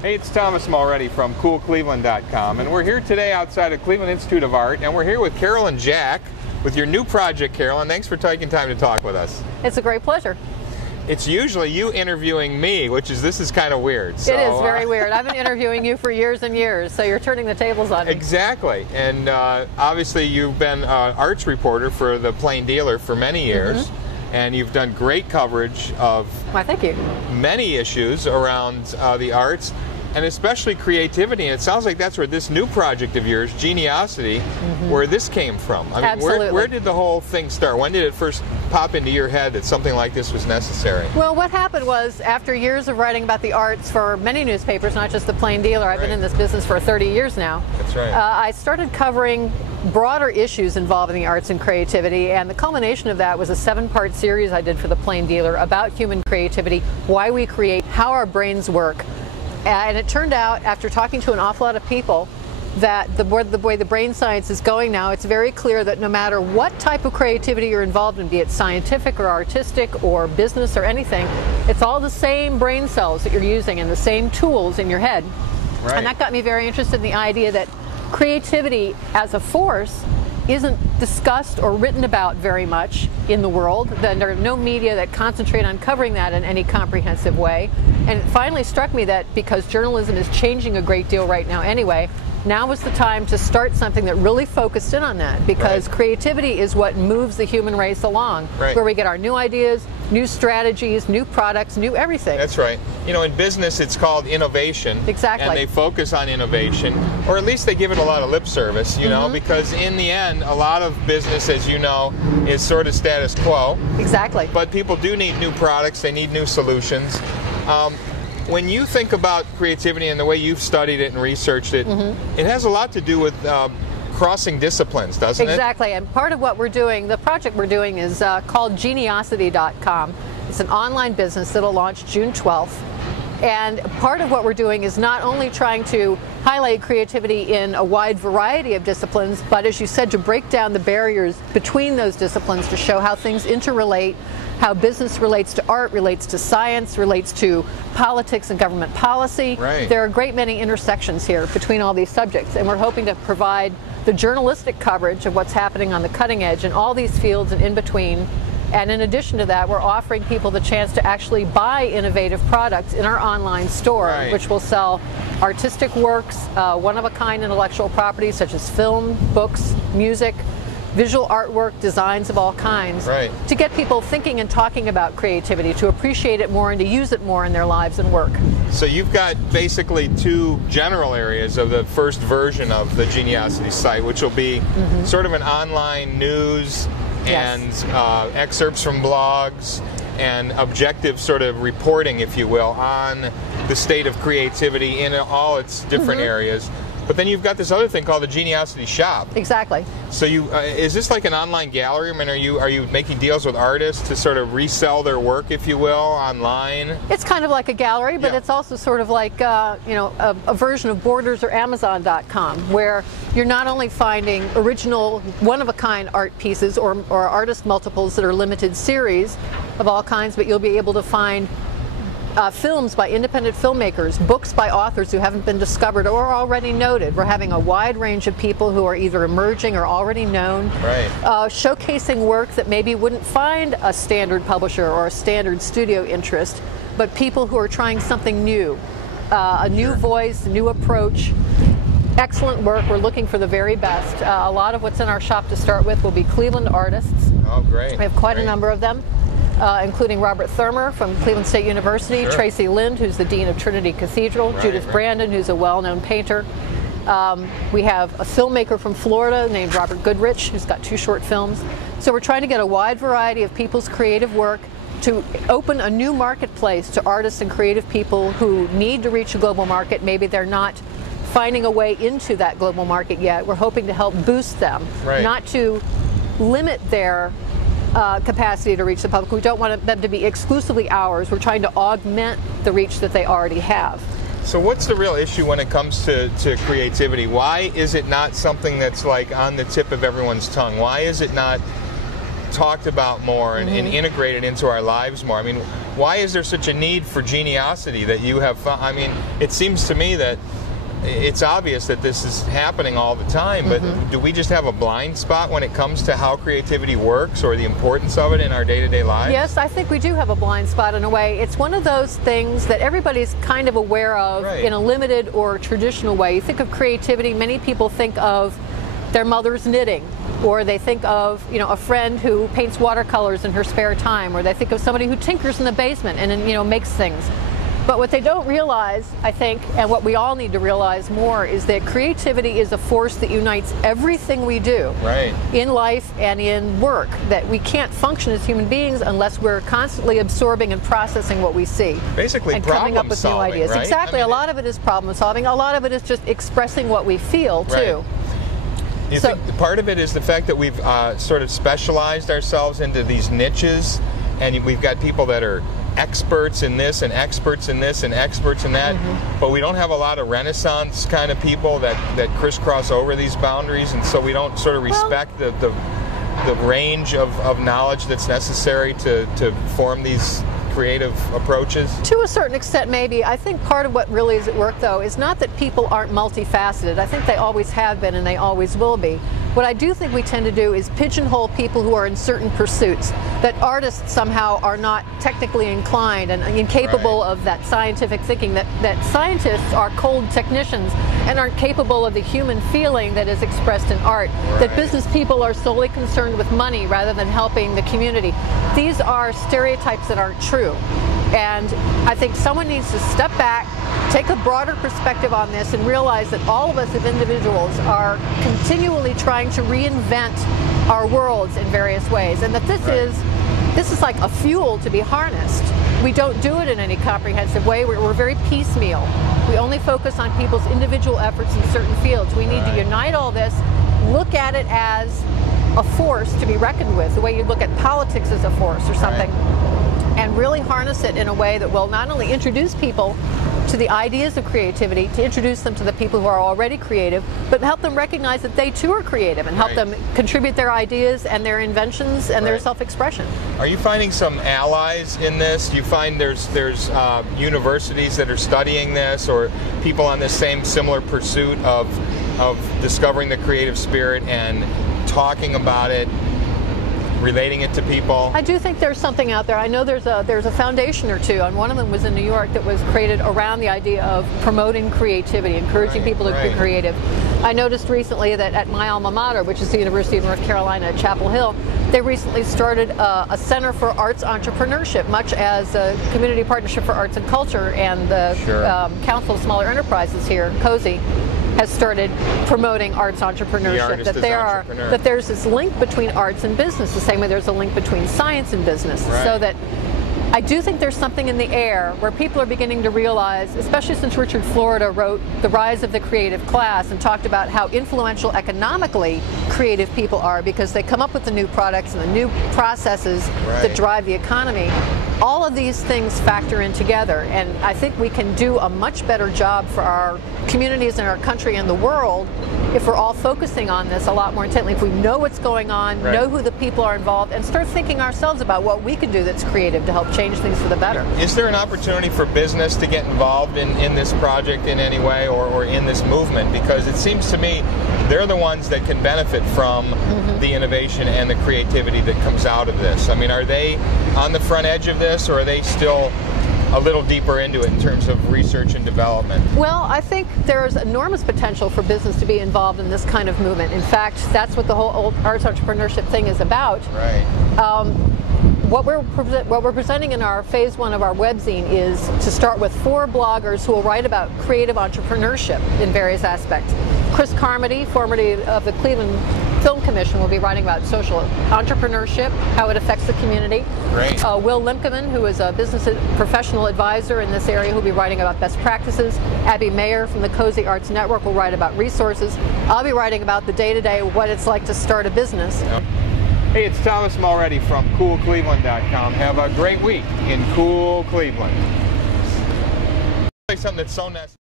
Hey, it's Thomas Mulready from CoolCleveland.com, and we're here today outside of Cleveland Institute of Art, and we're here with Carolyn Jack with your new project, Carolyn. Thanks for taking time to talk with us. It's a great pleasure. It's usually you interviewing me, this is kind of weird. So, it is very weird. I've been interviewing you for years and years, so you're turning the tables on me. Exactly, and obviously you've been an arts reporter for the Plain Dealer for many years. And you've done great coverage of thank you. Many issues around the arts, and especially creativity. And it sounds like that's where this new project of yours, Geniocity, where this came from. I mean, Absolutely. Where did the whole thing start? When did it first pop into your head that something like this was necessary? Well, what happened was, after years of writing about the arts for many newspapers, not just the Plain Dealer, I've been in this business for 30 years now. That's right. I started covering broader issues involving the arts and creativity, and the culmination of that was a 7-part series I did for the Plain Dealer about human creativity, why we create, how our brains work. And it turned out, after talking to an awful lot of people, that the way the brain science is going now, it's very clear that no matter what type of creativity you're involved in, be it scientific or artistic or business or anything, it's all the same brain cells that you're using and the same tools in your head. Right. And that got me very interested in the idea that creativity as a force isn't discussed or written about very much in the world. There are no media that concentrate on covering that in any comprehensive way. And it finally struck me that because journalism is changing a great deal right now anyway, now was the time to start something that really focused in on that, because creativity is what moves the human race along, where we get our new ideas, new strategies, new products, new everything. That's right. You know, in business it's called innovation. Exactly. And they focus on innovation, or at least they give it a lot of lip service, you know, because in the end, a lot of business, as you know, is sort of status quo. Exactly. But people do need new products, they need new solutions. When you think about creativity and the way you've studied it and researched it, it has a lot to do with crossing disciplines, doesn't it? Exactly, and part of what we're doing, the project we're doing, is called Geniocity.com. It's an online business that'll launch June 12th. And part of what we're doing is not only trying to highlight creativity in a wide variety of disciplines, but as you said, to break down the barriers between those disciplines, to show how things interrelate, how business relates to art, relates to science, relates to politics and government policy. Right. There are a great many intersections here between all these subjects, and we're hoping to provide the journalistic coverage of what's happening on the cutting edge in all these fields and in between. And in addition to that, we're offering people the chance to actually buy innovative products in our online store, which will sell artistic works, one-of-a-kind intellectual property such as film, books, music, visual artwork, designs of all kinds, to get people thinking and talking about creativity, to appreciate it more and to use it more in their lives and work. So you've got basically two general areas of the first version of the Geniocity site, which will be sort of an online news and excerpts from blogs and objective sort of reporting, if you will, on the state of creativity in all its different areas. But then you've got this other thing called the Geniocity Shop. Exactly. So you is this like an online gallery? I mean, are you making deals with artists to sort of resell their work, if you will, online? It's kind of like a gallery, but it's also sort of like you know, a version of Borders or Amazon.com, where you're not only finding original, one-of-a-kind art pieces or artist multiples that are limited series of all kinds, but you'll be able to find films by independent filmmakers, books by authors who haven't been discovered or already noted. We're having a wide range of people who are either emerging or already known, showcasing work that maybe wouldn't find a standard publisher or a standard studio interest, but people who are trying something new, a new voice, a new approach. Excellent work. We're looking for the very best. A lot of what's in our shop to start with will be Cleveland artists. Oh, great. We have quite a number of them. Including Robert Thurmer from Cleveland State University, Tracy Lind, who's the Dean of Trinity Cathedral, Judith Brandon, who's a well-known painter. We have a filmmaker from Florida named Robert Goodrich, who's got 2 short films. So we're trying to get a wide variety of people's creative work to open a new marketplace to artists and creative people who need to reach a global market. Maybe they're not finding a way into that global market yet. We're hoping to help boost them, not to limit their capacity to reach the public. We don't want them to be exclusively ours. We're trying to augment the reach that they already have. So what's the real issue when it comes to creativity? Why is it not something that's like on the tip of everyone's tongue? Why is it not talked about more and integrated into our lives more. I mean, why is there such a need for Geniocity that you have found? I mean, it seems to me that it's obvious that this is happening all the time, but do we just have a blind spot when it comes to how creativity works or the importance of it in our day-to-day lives? Yes, I think we do have a blind spot in a way. It's one of those things that everybody's kind of aware of in a limited or traditional way. You think of creativity, many people think of their mother's knitting, or they think of, you know, a friend who paints watercolors in her spare time, or they think of somebody who tinkers in the basement and, you know, makes things. But what they don't realize, I think, and what we all need to realize more, is that creativity is a force that unites everything we do in life and in work, that we can't function as human beings unless we're constantly absorbing and processing what we see. Basically and coming up with new ideas. Right? Exactly. I mean, a lot of it is problem solving. A lot of it is just expressing what we feel, too. You think part of it is the fact that we've sort of specialized ourselves into these niches, and we've got people that are experts in this and experts in this and experts in that, but we don't have a lot of Renaissance kind of people that crisscross over these boundaries, and so we don't sort of respect the range of knowledge that's necessary to form these creative approaches? To a certain extent, maybe. I think part of what really is at work, though, is not that people aren't multifaceted. I think they always have been and they always will be. What I do think we tend to do is pigeonhole people who are in certain pursuits, that artists somehow are not technically inclined and incapable of that scientific thinking, that scientists are cold technicians and aren't capable of the human feeling that is expressed in art, that business people are solely concerned with money rather than helping the community. These are stereotypes that aren't true. And I think someone needs to step back, take a broader perspective on this, and realize that all of us as individuals are continually trying to reinvent our worlds in various ways, and that this is like a fuel to be harnessed. We don't do it in any comprehensive way. We're very piecemeal. We only focus on people's individual efforts in certain fields. We need to unite all this, look at it as a force to be reckoned with, the way you look at politics as a force or something. And really harness it in a way that will not only introduce people to the ideas of creativity, to introduce them to the people who are already creative, but help them recognize that they too are creative, and help them contribute their ideas and their inventions and their self-expression. Are you finding some allies in this? Do you find there's universities that are studying this, or people on this similar pursuit of discovering the creative spirit and talking about it, relating it to people? I do think there's something out there. I know there's a foundation or two, and one of them was in New York that was created around the idea of promoting creativity, encouraging people to be creative. I noticed recently that at my alma mater, which is the University of North Carolina at Chapel Hill, they recently started a Center for Arts Entrepreneurship, much as a Community Partnership for Arts and Culture and the Council of Smaller Enterprises here, COSI, has started promoting arts entrepreneurship, that there's this link between arts and business, the same way there's a link between science and business, so that I do think there's something in the air where people are beginning to realize, especially since Richard Florida wrote The Rise of the Creative Class and talked about how influential economically creative people are because they come up with the new products and the new processes that drive the economy. All of these things factor in together, and I think we can do a much better job for our communities and our country and the world if we're all focusing on this a lot more intently, if we know what's going on, know who the people are involved, and start thinking ourselves about what we can do that's creative to help change things for the better. Is there an opportunity for business to get involved in this project in any way, or in this movement? Because it seems to me they're the ones that can benefit from the innovation and the creativity that comes out of this. I mean, are they on the front edge of this, or are they still a little deeper into it in terms of research and development? Well, I think there's enormous potential for business to be involved in this kind of movement. In fact, that's what the whole arts entrepreneurship thing is about. What we're presenting in our phase 1 of our webzine is to start with 4 bloggers who will write about creative entrepreneurship in various aspects. Chris Carmody, formerly of the Cleveland Film Commission, will be writing about social entrepreneurship, how it affects the community. Will Limkeman, who is a business professional advisor in this area, who will be writing about best practices. Abby Mayer from the Cozy Arts Network will write about resources. I'll be writing about the day-to-day, what it's like to start a business. Hey, it's Thomas Mulready from CoolCleveland.com. Have a great week in cool Cleveland. Something that's so necessary.